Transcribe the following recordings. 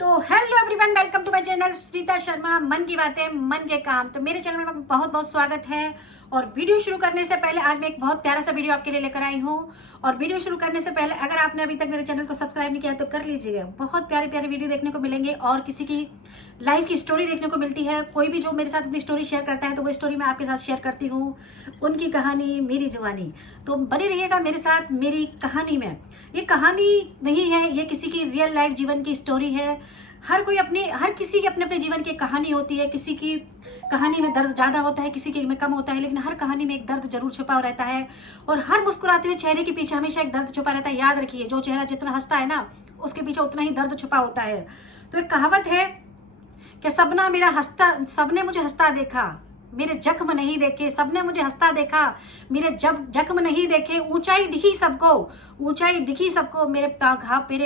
तो hello everyone, welcome to my channel Shrita Sharma मन की बातें मन के काम। तो मेरे चैनल में बहुत बहुत स्वागत है। और वीडियो शुरू करने से पहले आज मैं एक बहुत प्यारा सा वीडियो आपके लिए लेकर आई हूँ। और वीडियो शुरू करने से पहले अगर आपने अभी तक मेरे चैनल को सब्सक्राइब नहीं किया तो कर लीजिएगा। बहुत प्यारे प्यारे वीडियो देखने को मिलेंगे और किसी की लाइफ की स्टोरी देखने को मिलती है। कोई भी जो मेरे साथ अपनी स्टोरी शेयर करता है तो वो स्टोरी मैं आपके साथ शेयर करती हूँ, उनकी कहानी मेरी जवानी। तो बने रहिएगा मेरे साथ मेरी कहानी में। ये कहानी नहीं है, ये किसी की रियल लाइफ जीवन की स्टोरी है। हर किसी की अपने अपने जीवन की कहानी होती है। किसी की कहानी में दर्द ज़्यादा होता है, किसी के में कम होता है, लेकिन हर कहानी में एक दर्द जरूर छुपा रहता है। और हर मुस्कुराते हुए चेहरे के पीछे हमेशा एक दर्द छुपा रहता है। याद रखिए, जो चेहरा जितना हंसता है ना, उसके पीछे उतना ही दर्द छुपा होता है। तो एक कहावत है कि सबने मुझे हंसता देखा, मेरे जख्म नहीं देखे। सबने मुझे हंसता देखा, मेरे जख्म नहीं देखे। ऊंचाई दिखी सबको, मेरे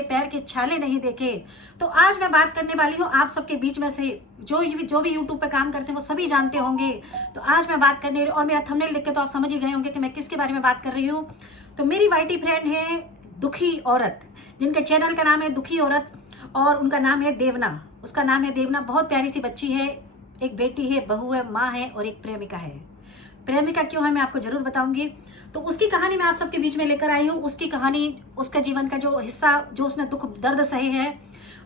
पैर के छाले नहीं देखे। तो आज मैं बात करने वाली हूँ आप सबके बीच में से जो भी यूट्यूब पे काम करते हैं वो सभी जानते होंगे। तो आज मैं बात करने, और मेरा थंबनेल देख के तो आप समझ ही गए होंगे कि मैं किसके बारे में बात कर रही हूँ। तो मेरी वाइटी फ्रेंड है दुखी औरत, जिनके चैनल का नाम है दुखी औरत और उनका नाम है देवना। उसका नाम है देवना। बहुत प्यारी सी बच्ची है, एक बेटी है, बहू है, माँ है और एक प्रेमिका है। प्रेमिका क्यों है मैं आपको जरूर बताऊंगी। तो उसकी कहानी मैं आप सबके बीच में लेकर आई हूँ। उसकी कहानी, उसका जीवन का जो हिस्सा, जो उसने दुख दर्द सहे हैं।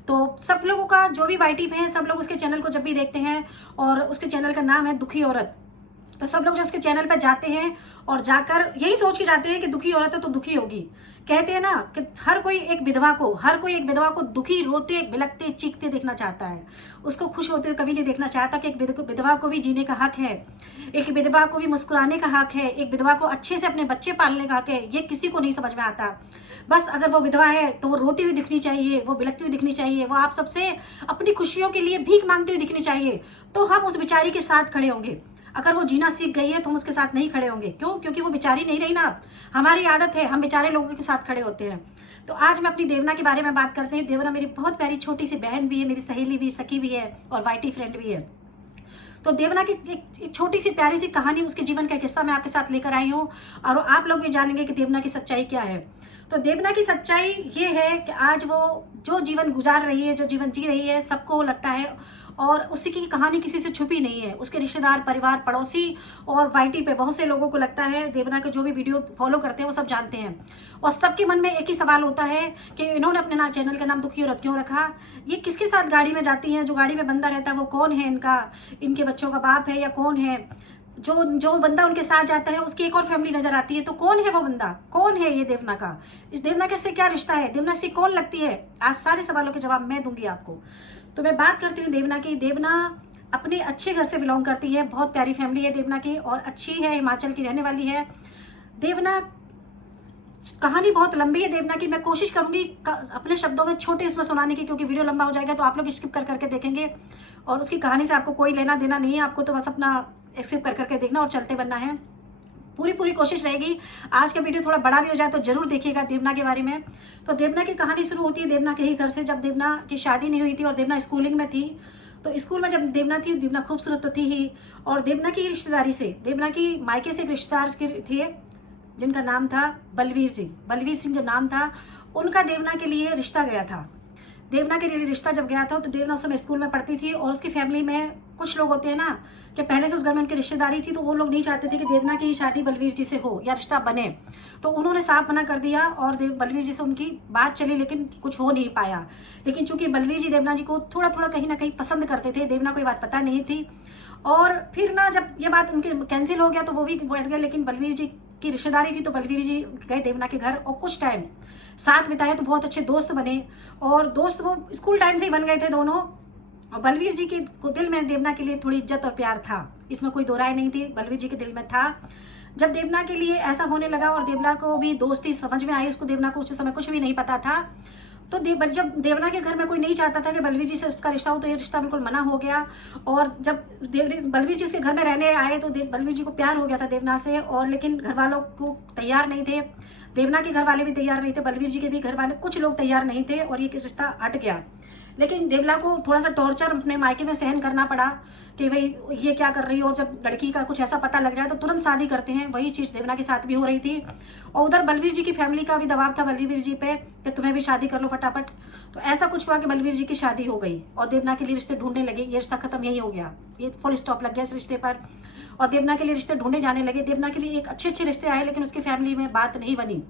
तो सब लोगों का, जो भी वाइटी पे हैं, सब लोग उसके चैनल को जब भी देखते हैं, और उसके चैनल का नाम है दुखी औरत, तो सब लोग जो उसके चैनल पर जाते हैं और जाकर यही सोच के जाते हैं कि दुखी औरत है तो दुखी होगी। कहते हैं ना कि हर कोई एक विधवा को दुखी, रोते, बिलखते, चीखते देखना चाहता है। उसको खुश होते हुए कभी नहीं देखना चाहता कि एक विधवा को भी जीने का हक है, एक विधवा को भी मुस्कुराने का हक है, एक विधवा को अच्छे से अपने बच्चे पालने का हक है। ये किसी को नहीं समझ में आता। बस अगर वो विधवा है तो वो रोती हुई दिखनी चाहिए, वो बिलखती हुई दिखनी चाहिए, वो आप सबसे अपनी खुशियों के लिए भीख मांगती हुई दिखनी चाहिए, तो हम उस बेचारी के साथ खड़े होंगे। अगर वो जीना सीख गई है तो हम उसके साथ नहीं खड़े होंगे। क्यों? क्योंकि वो बेचारी नहीं रही ना। हमारी आदत है, हम बेचारे लोगों के साथ खड़े होते हैं। तो आज मैं अपनी देवना के बारे में बात करते हैं। देवना मेरी बहुत प्यारी छोटी सी बहन भी है, मेरी सहेली भी, सखी भी है और वाइटी फ्रेंड भी है। तो देवना की एक छोटी सी प्यारी सी कहानी, उसके जीवन का एक हिस्सा मैं आपके साथ लेकर आई हूँ, और आप लोग भी जानेंगे कि देवना की सच्चाई क्या है। तो देवना की सच्चाई ये है कि आज वो जो जीवन गुजार रही है, जो जीवन जी रही है, सबको लगता है, और उसी की कहानी किसी से छुपी नहीं है। उसके रिश्तेदार, परिवार, पड़ोसी और वाईटी पे बहुत से लोगों को लगता है, देवना के जो भी वीडियो फॉलो करते हैं वो सब जानते हैं। और सबके मन में एक ही सवाल होता है कि इन्होंने अपने चैनल का नाम दुखी औरत क्यों रखा। ये किसके साथ गाड़ी में जाती हैं? जो गाड़ी में बंदा रहता है वो कौन है? इनके बच्चों का बाप है या कौन है? जो बंदा उनके साथ जाता है उसकी एक और फैमिली नजर आती है। तो कौन है वो बंदा? कौन है ये देवना का? इस देवना के से क्या रिश्ता है? देवना से कौन लगती है? आज सारे सवालों के जवाब मैं दूंगी आपको। तो मैं बात करती हूँ देवना की। देवना अपने अच्छे घर से बिलोंग करती है, बहुत प्यारी फैमिली है देवना की और अच्छी है, हिमाचल की रहने वाली है देवना। कहानी बहुत लंबी है देवना की, मैं कोशिश करूंगी अपने शब्दों में छोटे इसमें सुनाने की, क्योंकि वीडियो लंबा हो जाएगा तो आप लोग स्किप कर करके देखेंगे और उसकी कहानी से आपको कोई लेना देना नहीं है। आपको तो बस अपना स्किप कर करके देखना और चलते बनना है। पूरी कोशिश रहेगी। आज का वीडियो थोड़ा बड़ा भी हो जाए तो जरूर देखिएगा देवना के बारे में। तो देवना की कहानी शुरू होती है देवना के ही घर से, जब देवना की शादी नहीं हुई थी और देवना स्कूलिंग में थी। तो स्कूल में जब देवना थी, देवना खूबसूरत तो थी ही, और देवना की रिश्तेदारी से, देवना की मायके से एक रिश्तेदार थे जिनका नाम था बलवीर सिंह जो नाम था उनका, देवना के लिए रिश्ता गया था। देवना के लिए रिश्ता जब गया था तो देवना उस समय स्कूल में पढ़ती थी, और उसकी फैमिली में कुछ लोग होते हैं ना कि पहले से उस घर में उनकी रिश्तेदारी थी, तो वो लोग नहीं चाहते थे कि देवना की शादी बलवीर जी से हो या रिश्ता बने। तो उन्होंने साफ मना कर दिया और बलवीर जी से उनकी बात चली, लेकिन कुछ हो नहीं पाया। लेकिन चूंकि बलवीर जी देवना जी को थोड़ा कहीं ना कहीं पसंद करते थे, देवना को ये बात पता नहीं थी। और फिर ना जब ये बात उनकी कैंसिल हो गया तो वो भी बैठ गए, लेकिन बलवीर जी की रिश्तेदारी थी तो बलवीर जी गए देवना के घर और कुछ टाइम साथ बिताए, तो बहुत अच्छे दोस्त बने। और दोस्त वो स्कूल टाइम से ही बन गए थे दोनों। और बलवीर जी के दिल में देवना के लिए थोड़ी इज्जत और प्यार था, इसमें कोई दो राय नहीं थी, बलवीर जी के दिल में था। जब देवना के लिए ऐसा होने लगा और देवना को भी दोस्ती समझ में आई, उसको देवना को उस समय कुछ भी नहीं पता था, तो जब देवना के घर में कोई नहीं चाहता था कि बलवीर जी से उसका रिश्ता हो, तो ये रिश्ता बिल्कुल मना हो गया। और जब बलवीर जी उसके घर में रहने आए तो बलवीर जी को प्यार हो गया था देवना से, और लेकिन घर वालों को तैयार नहीं थे। देवना के घर वाले भी तैयार नहीं थे, बलवीर जी के भी घर वाले कुछ लोग तैयार नहीं थे, और ये रिश्ता हट गया। लेकिन देवला को थोड़ा सा टॉर्चर अपने मायके में सहन करना पड़ा कि भाई ये क्या कर रही हो, और जब लड़की का कुछ ऐसा पता लग जाए तो तुरंत शादी करते हैं। वही चीज़ देवना के साथ भी हो रही थी। और उधर बलवीर जी की फैमिली का भी दबाव था बलवीर जी पे कि तुम्हें भी शादी कर लो फटाफट। तो ऐसा कुछ हुआ कि बलवीर जी की शादी हो गई और देवना के लिए रिश्ते ढूंढने लगे। ये रिश्ता खत्म यही हो गया, ये फुल स्टॉप लग गया इस रिश्ते पर। और देवना के लिए रिश्ते ढूंढे जाने लगे। देवना के लिए एक अच्छे रिश्ते आए, लेकिन उसकी फैमिली में बात नहीं बनी।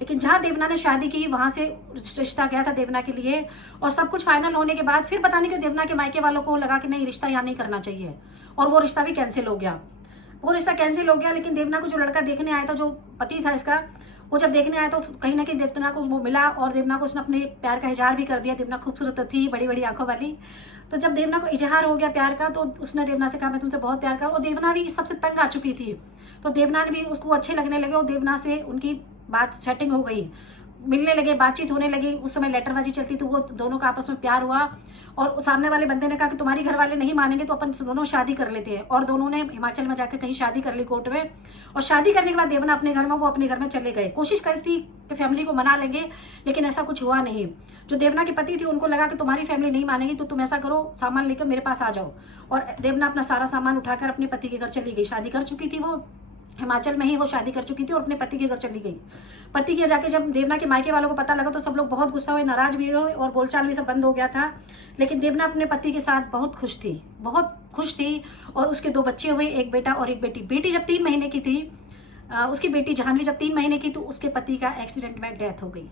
लेकिन जहाँ देवना ने शादी की वहां से रिश्ता गया था देवना के लिए। और सब कुछ फाइनल होने के बाद फिर पता नहीं कि देवना के मायके वालों को लगा कि नहीं, रिश्ता यहाँ नहीं करना चाहिए, और वो रिश्ता भी कैंसिल हो गया। वो रिश्ता कैंसिल हो गया। लेकिन देवना को जो लड़का देखने आया था, जो पति था इसका, वो जब देखने आया तो कहीं ना कहीं देवना को वो मिला, और देवना को उसने अपने प्यार का इजहार भी कर दिया। देवना खूबसूरत थी, बड़ी बड़ी आंखों वाली। तो जब देवना को इजहार हो गया प्यार का, तो उसने देवना से कहा मैं तुमसे बहुत प्यार करूँ। और देवना भी इस सबसे तंग आ चुकी थी, तो देवना ने भी उसको अच्छे लगने लगे, और देवना से उनकी बात सेटिंग हो गई, मिलने लगे, बातचीत होने लगी। उस समय लेटरबाजी चलती, तो वो दोनों का आपस में प्यार हुआ। और सामने वाले बंदे ने कहा कि तुम्हारी घर वाले नहीं मानेंगे तो अपन दोनों शादी कर लेते हैं। और दोनों ने हिमाचल में जाकर कहीं शादी कर ली कोर्ट में। और शादी करने के बाद देवना अपने घर में, वो अपने घर में चले गए। कोशिश करी थी कि फैमिली को मना लेंगे, लेकिन ऐसा कुछ हुआ नहीं। जो देवना के पति थे उनको लगा कि तुम्हारी फैमिली नहीं मानेगी, तो तुम ऐसा करो, सामान लेकर मेरे पास आ जाओ। और देवना अपना सारा सामान उठाकर अपने पति के घर चली गई। शादी कर चुकी थी वो, हिमाचल में ही वो शादी कर चुकी थी, और अपने पति के घर चली गई। पति के जाके जब देवना के मायके वालों को पता लगा तो सब लोग बहुत गुस्सा हुए, नाराज भी हुए, और बोलचाल भी सब बंद हो गया था। लेकिन देवना अपने पति के साथ बहुत खुश थी, बहुत खुश थी। और उसके 2 बच्चे हुए, एक बेटा और एक बेटी। बेटी जब 3 महीने की थी, उसकी बेटी जाह्नवी जब 3 महीने की, तो उसके पति का एक्सीडेंट में डेथ हो गई।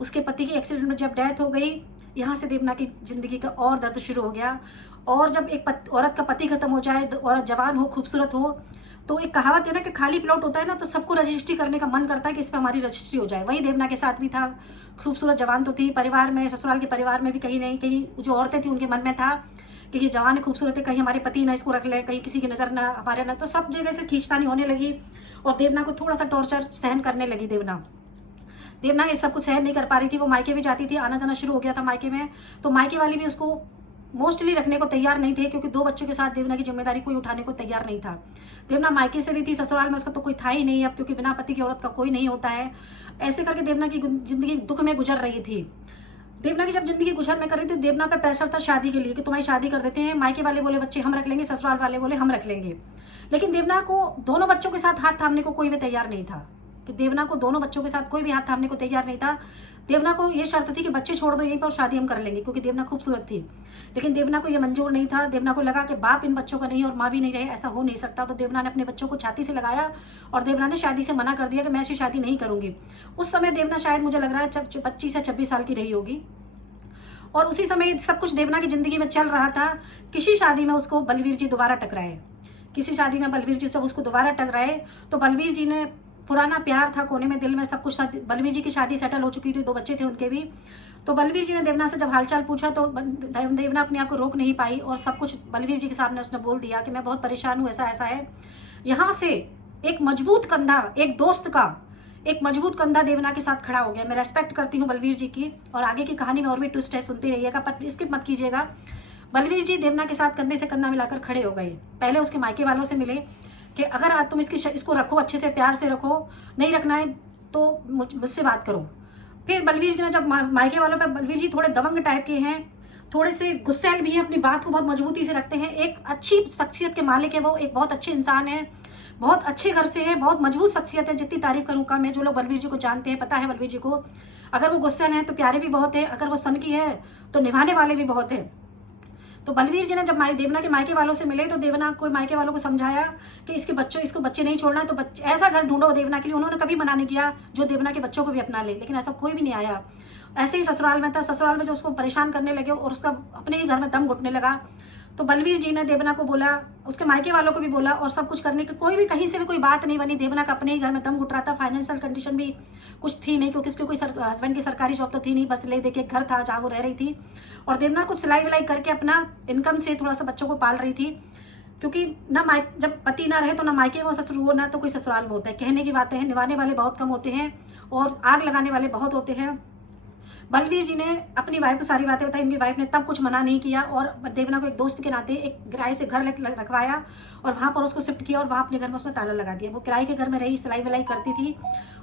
उसके पति की एक्सीडेंट में जब डेथ हो गई, यहाँ से देवना की जिंदगी का और दर्द शुरू हो गया। और जब एक औरत का पति खत्म हो जाए, औरत जवान हो, खूबसूरत हो, तो एक कहावत है ना कि खाली प्लॉट होता है ना, तो सबको रजिस्ट्री करने का मन करता है कि इस पर हमारी रजिस्ट्री हो जाए। वही देवना के साथ भी था। खूबसूरत जवान तो थी, परिवार में, ससुराल के परिवार में भी कहीं नहीं कहीं जो औरतें थी उनके मन में था कि ये जवान है, खूबसूरत है, कहीं हमारे पति ना इसको रख ले, कहीं किसी की नज़र ना हमारे ना। तो सब जगह से खींचतानी होने लगी, और देवना को थोड़ा सा टॉर्चर सहन करने लगी। देवना ये सब कुछ सहन नहीं कर पा रही थी। वो मायके भी जाती थी, आना जाना शुरू हो गया था मायके में। तो मायके वाली भी उसको मोस्टली रखने को तैयार नहीं थे, क्योंकि 2 बच्चों के साथ देवना की जिम्मेदारी कोई उठाने को तैयार नहीं था। देवना मायके से भी थी, ससुराल में उसका तो कोई था ही नहीं अब, क्योंकि बिना पति की औरत का कोई नहीं होता है। ऐसे करके देवना की जिंदगी दुख में गुजर रही थी। देवना की जब जिंदगी गुजर में कर रही थी, देवना पे प्रेशर था शादी के लिए कि तुम्हारी शादी कर देते हैं। मायके वाले बोले बच्चे हम रख लेंगे, ससुराल वाले बोले हम रख लेंगे। लेकिन देवना को दोनों बच्चों के साथ हाथ थामने को कोई भी तैयार नहीं था, कि देवना को दोनों बच्चों के साथ कोई भी हाथ थामने को तैयार नहीं था। देवना को ये शर्त थी कि बच्चे छोड़ दो यहीं पर, शादी हम कर लेंगे, क्योंकि देवना खूबसूरत थी। लेकिन देवना को ये मंजूर नहीं था। देवना को लगा कि बाप इन बच्चों का नहीं और माँ भी नहीं रहे, ऐसा हो नहीं सकता। तो देवना ने अपने बच्चों को छाती से लगाया, और देवना ने शादी से मना कर दिया कि मैं ऐसी शादी नहीं करूंगी। उस समय देवना शायद मुझे लग रहा है 25 से 26 साल की रही होगी। और उसी समय सब कुछ देवना की जिंदगी में चल रहा था। किसी शादी में उसको बलवीर जी दोबारा टकराए, किसी शादी में बलवीर जी जब उसको दोबारा टकराए, तो बलवीर जी ने, पुराना प्यार था कोने में दिल में, सब कुछ। बलवीर जी की शादी सेटल हो चुकी थी, 2 बच्चे थे उनके भी। तो बलवीर जी ने देवना से जब हालचाल पूछा, तो देवना अपने आप को रोक नहीं पाई, और सब कुछ बलवीर जी के सामने उसने बोल दिया कि मैं बहुत परेशान हूँ, ऐसा ऐसा है। यहाँ से एक मजबूत कंधा, एक दोस्त का एक मजबूत कंधा देवना के साथ खड़ा हो गया। मैं रेस्पेक्ट करती हूँ बलवीर जी की, और आगे की कहानी में और भी ट्विस्ट है, सुनते रहिएगा, पर स्किप मत कीजिएगा। बलवीर जी देवना के साथ कंधे से कंधा मिलाकर खड़े हो गए। पहले उसके मायके वालों से मिले कि अगर आज तुम इसको रखो, अच्छे से प्यार से रखो, नहीं रखना है तो मुझसे बात करो। फिर बलवीर जी ने जब मायके वालों पे, बलवीर जी थोड़े दबंग टाइप के हैं, थोड़े से गुस्सैल भी हैं, अपनी बात को बहुत मजबूती से रखते हैं। एक अच्छी शख्सियत के मालिक है वो, एक बहुत अच्छे इंसान है, बहुत अच्छे घर से है, बहुत मजबूत शख्सियत है। जितनी तारीफ करूँ कम है। जो लोग बलवीर जी को जानते हैं पता है बलवीर जी को, अगर वो गुस्सैल हैं तो प्यारे भी बहुत है, अगर वो सनकी है तो निभाने वाले भी बहुत है। तो बलवीर जी ने जब देवना के मायके वालों से मिले, तो देवना को मायके वालों को समझाया कि इसको बच्चे नहीं छोड़ना है, तो ऐसा घर ढूंढो देवना के लिए। उन्होंने कभी मना नहीं किया जो देवना के बच्चों को भी अपना ले, लेकिन ऐसा कोई भी नहीं आया। ऐसे ही ससुराल में था, ससुराल में जो उसको परेशान करने लगे, और उसका अपने ही घर में दम घुटने लगा। तो बलवीर जी ने देवना को बोला, उसके मायके वालों को भी बोला, और सब कुछ करने के कोई भी कहीं से भी कोई बात नहीं बनी। देवना का अपने ही घर में दम घुट रहा था। फाइनेंशियल कंडीशन भी कुछ थी नहीं, क्योंकि उसके कोई हस्बैंड की सरकारी जॉब तो थी नहीं, बस ले दे के घर था जहाँ वो रह रही थी। और देवना को सिलाई विलाई करके अपना इनकम से थोड़ा सा बच्चों को पाल रही थी, क्योंकि ना जब पति ना रहे तो ना मायके में ससुर वो, ना तो कोई ससुराल में होता है। कहने की बातें हैं, निभाने वाले बहुत कम होते हैं और आग लगाने वाले बहुत होते हैं। बलवीर जी ने अपनी वाइफ को सारी बातें बताई, इनकी वाइफ ने तब कुछ मना नहीं किया और देवना को एक दोस्त के नाते एक किराए से घर रखवाया और वहाँ पर उसको शिफ्ट किया और वहाँ अपने घर में उसने ताला लगा दिया। वो किराए के घर में रही, सिलाई विलाई करती थी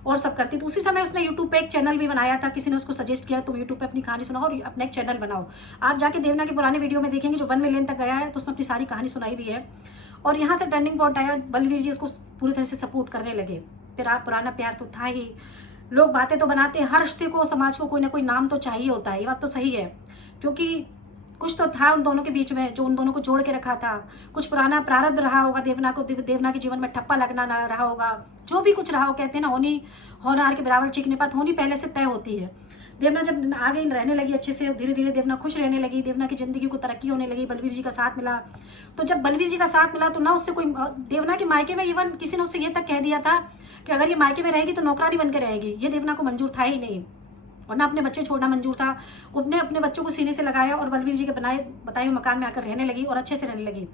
और सब करती थी। उसी समय उसने यूट्यूब पे एक चैनल भी बनाया था, किसी ने उसको सजेस्ट किया तुम यूट्यूब पे अपनी कहानी सुनाओ और अपना एक चैनल बनाओ। आप जाके देवना के पुराने वीडियो में देखेंगे जो 1 मिलियन तक गया है, तो उसने अपनी सारी कहानी सुनाई भी है। और यहाँ से टर्निंग पॉइंट आया, बलवीर जी उसको पूरी तरह से सपोर्ट करने लगे। फिर आप पुराना प्यार तो था ही, लोग बातें तो बनाते हैं, हर रिश्ते को समाज को कोई ना कोई नाम तो चाहिए होता है, ये बात तो सही है, क्योंकि कुछ तो था उन दोनों के बीच में जो उन दोनों को जोड़ के रखा था। कुछ पुराना प्रारब्ध रहा होगा देवना को, देवना के जीवन में ठप्पा लगना ना रहा होगा, जो भी कुछ रहा हो। कहते हैं ना, होनी होनहार के बराबर चीखने पात, होनी पहले से तय होती है। देवना जब आ गई, रहने लगी अच्छे से, धीरे धीरे देवना खुश रहने लगी, देवना की जिंदगी को तरक्की होने लगी, बलवीर जी का साथ मिला। तो जब बलवीर जी का साथ मिला तो ना उससे कोई, देवना के मायके में इवन किसी ने उससे ये तक कह दिया था कि अगर ये मायके में रहेगी तो नौकरानी बन के रहेगी। ये देवना को मंजूर था ही नहीं, और ना अपने बच्चे छोड़ना मंजूर था। उसने अपने बच्चों को सीने से लगाया और बलवीर जी के बताए हुए मकान में आकर रहने लगी और अच्छे से रहने लगी।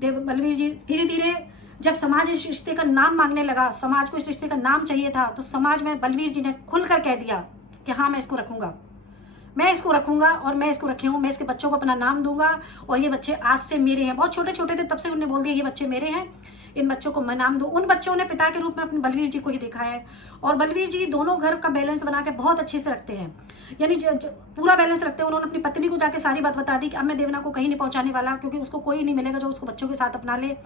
बलवीर जी धीरे धीरे जब समाज इस रिश्ते का नाम मांगने लगा, समाज को इस रिश्ते का नाम चाहिए था, तो समाज में बलवीर जी ने खुलकर कह दिया कि हाँ मैं इसको रखूंगा, मैं इसको रखूंगा और मैं इसको रखी हूँ, मैं इसके बच्चों को अपना नाम दूंगा और ये बच्चे आज से मेरे हैं। बहुत छोटे छोटे थे तब से उन्होंने बोल दिया ये बच्चे मेरे हैं, इन बच्चों को मैं नाम दूं। उन बच्चों ने पिता के रूप में अपने बलवीर जी को ही देखा है और बलवीर जी दोनों घर का बैलेंस बना के बहुत अच्छे से रखते हैं, यानी पूरा बैलेंस रखते हैं। उन्होंने अपनी पत्नी को जाके सारी बात बता दी कि अब मैं देवना को कहीं नहीं पहुंचाने वाला, क्योंकि उसको कोई नहीं मिलेगा जो उसको बच्चों के साथ अपना ले।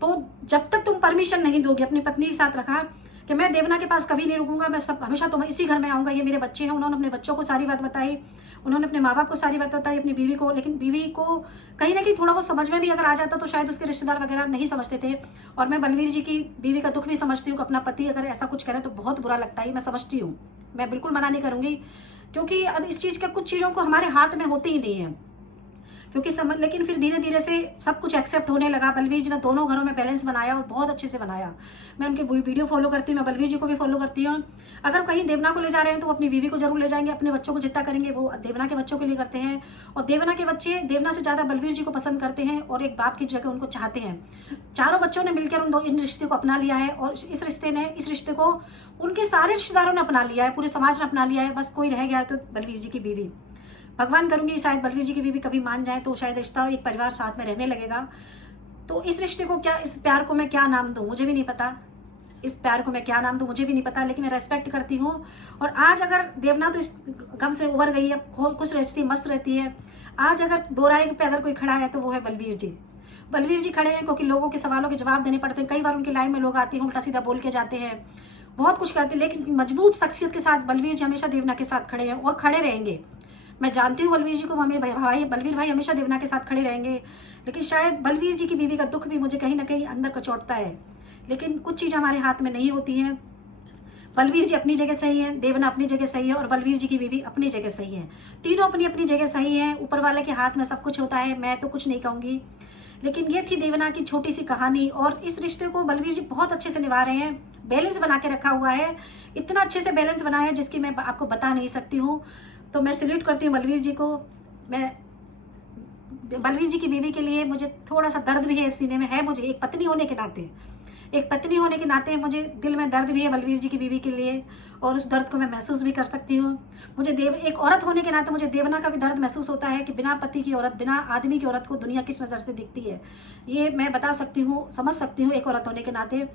तो जब तक तुम परमिशन नहीं दोगे, अपनी पत्नी के साथ रखा कि मैं देवना के पास कभी नहीं रुकूंगा, मैं सब हमेशा तो मैं इसी घर में आऊंगा, ये मेरे बच्चे हैं। उन्होंने अपने बच्चों को सारी बात बताई, उन्होंने अपने माँ बाप को सारी बात बताई, अपनी बीवी को। लेकिन बीवी को कहीं ना कहीं थोड़ा बहुत समझ में भी अगर आ जाता तो शायद उसके रिश्तेदार वगैरह नहीं समझते थे। और मैं बलवीर जी की बीवी का दुख भी समझती हूँ कि अपना पति अगर ऐसा कुछ करे तो बहुत बुरा लगता है, मैं समझती हूँ, मैं बिल्कुल मना नहीं करूँगी, क्योंकि अब इस चीज़ का कुछ चीज़ों को हमारे हाथ में होती ही नहीं है, क्योंकि समझ। लेकिन फिर धीरे धीरे से सब कुछ एक्सेप्ट होने लगा। बलवीर जी ने दोनों घरों में बैलेंस बनाया और बहुत अच्छे से बनाया। मैं उनके वीडियो फॉलो करती हूँ, मैं बलवीर जी को भी फॉलो करती हूँ। अगर कहीं देवना को ले जा रहे हैं तो वो अपनी बीवी को जरूर ले जाएंगे, अपने बच्चों को जितना करेंगे वो देवना के बच्चों के लिए करते हैं। और देवना के बच्चे देवना से ज़्यादा बलवीर जी को पसंद करते हैं और एक बाप की जगह उनको चाहते हैं। चारों बच्चों ने मिलकर इन रिश्ते को अपना लिया है और इस रिश्ते को उनके सारे रिश्तेदारों ने अपना लिया है, पूरे समाज ने अपना लिया है। बस कोई रह गया है तो बलवीर जी की बीवी। भगवान करूंगी शायद बलवीर जी की बीवी कभी मान जाए तो शायद रिश्ता और एक परिवार साथ में रहने लगेगा। तो इस रिश्ते को क्या, इस प्यार को मैं क्या नाम दूं, मुझे भी नहीं पता। इस प्यार को मैं क्या नाम दूं मुझे भी नहीं पता, लेकिन मैं रेस्पेक्ट करती हूँ। और आज अगर देवना तो इस गम से उबर गई है, खुश रहती है, मस्त रहती है। आज अगर दो राय पे अगर कोई खड़ा है तो वो है बलवीर जी। बलवीर जी खड़े हैं क्योंकि लोगों के सवालों के जवाब देने पड़ते हैं। कई बार उनकी लाइन में लोग आते हैं, उल्टा सीधा बोल के जाते हैं, बहुत कुछ कहते हैं, लेकिन मजबूत शख्सियत के साथ बलवीर जी हमेशा देवना के साथ खड़े हैं और खड़े रहेंगे। मैं जानती हूँ बलवीर जी को, हमें भाई बलवीर भाई हमेशा देवना के साथ खड़े रहेंगे। लेकिन शायद बलवीर जी की बीवी का दुख भी मुझे कहीं ना कहीं अंदर कचोटता है, लेकिन कुछ चीज़ें हमारे हाथ में नहीं होती हैं। बलवीर जी अपनी जगह सही है, देवना अपनी जगह सही है और बलवीर जी की बीवी अपनी जगह सही है। तीनों अपनी अपनी जगह सही है। ऊपर वाले के हाथ में सब कुछ होता है, मैं तो कुछ नहीं कहूँगी। लेकिन ये थी देवना की छोटी सी कहानी और इस रिश्ते को बलवीर जी बहुत अच्छे से निभा रहे हैं, बैलेंस बना के रखा हुआ है। इतना अच्छे से बैलेंस बनाया है जिसकी मैं आपको बता नहीं सकती हूँ। तो मैं सैल्यूट करती हूँ बलवीर जी को। मैं बलवीर जी की बीवी के लिए मुझे थोड़ा सा दर्द भी है इस सीने में, है मुझे एक पत्नी होने के नाते मुझे दिल में दर्द भी है बलवीर जी की बीवी के लिए, और उस दर्द को मैं महसूस भी कर सकती हूँ। मुझे एक औरत होने के नाते मुझे देवना का भी दर्द महसूस होता है कि बिना पति की औरत, बिना आदमी की औरत को दुनिया किस नज़र से दिखती है, ये मैं बता सकती हूँ, समझ सकती हूँ एक औरत होने के नाते।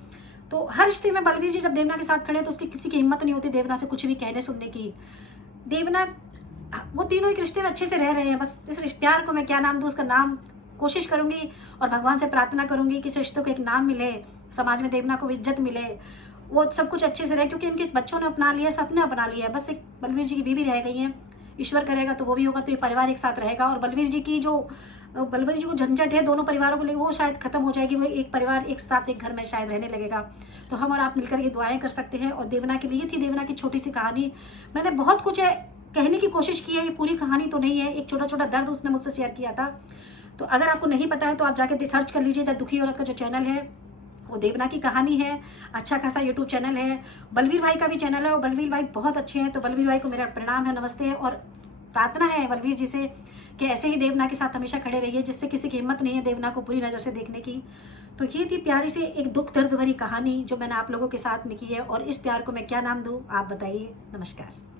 तो हर रिश्ते में बलवीर जी जब देवना के साथ खड़े तो उसकी किसी की हिम्मत नहीं होती देवना से कुछ भी कहने सुनने की। देवना वो तीनों एक रिश्ते में अच्छे से रह रहे हैं। बस इस प्यार को मैं क्या नाम दूँ, उसका नाम कोशिश करूंगी और भगवान से प्रार्थना करूंगी कि इस रिश्ते को एक नाम मिले, समाज में देवना को इज्जत मिले, वो सब कुछ अच्छे से रहे, क्योंकि इनके बच्चों ने अपना लिया, सबने अपना लिया है। बस एक बलवीर जी की बीवी रह गई है। ईश्वर करेगा तो वो भी होगा, तो ये परिवार एक साथ रहेगा। और बलवीर जी को झंझट है दोनों परिवारों को लेकर, वो शायद खत्म हो जाएगी। वो एक परिवार एक साथ एक घर में शायद रहने लगेगा। तो हम और आप मिलकर ये दुआएं कर सकते हैं। और देवना के लिए थी देवना की छोटी सी कहानी। मैंने बहुत कुछ कहने की कोशिश की है, ये पूरी कहानी तो नहीं है, एक छोटा छोटा दर्द उसने मुझसे शेयर किया था। तो अगर आपको नहीं पता है तो आप जाके सर्च कर लीजिए। द दुखी औरत का जो चैनल है वो देवना की कहानी है, अच्छा खासा यूट्यूब चैनल है। बलवीर भाई का भी चैनल है और बलवीर भाई बहुत अच्छे हैं। तो बलवीर भाई को मेरा प्रणाम है, नमस्ते है और प्रार्थना है बलवीर जी से कि ऐसे ही देवना के साथ हमेशा खड़े रहिए, जिससे किसी की हिम्मत नहीं है देवना को बुरी नज़र से देखने की। तो ये थी प्यारी से एक दुख दर्द भरी कहानी जो मैंने आप लोगों के साथ में की है। और इस प्यार को मैं क्या नाम दूँ आप बताइए। नमस्कार।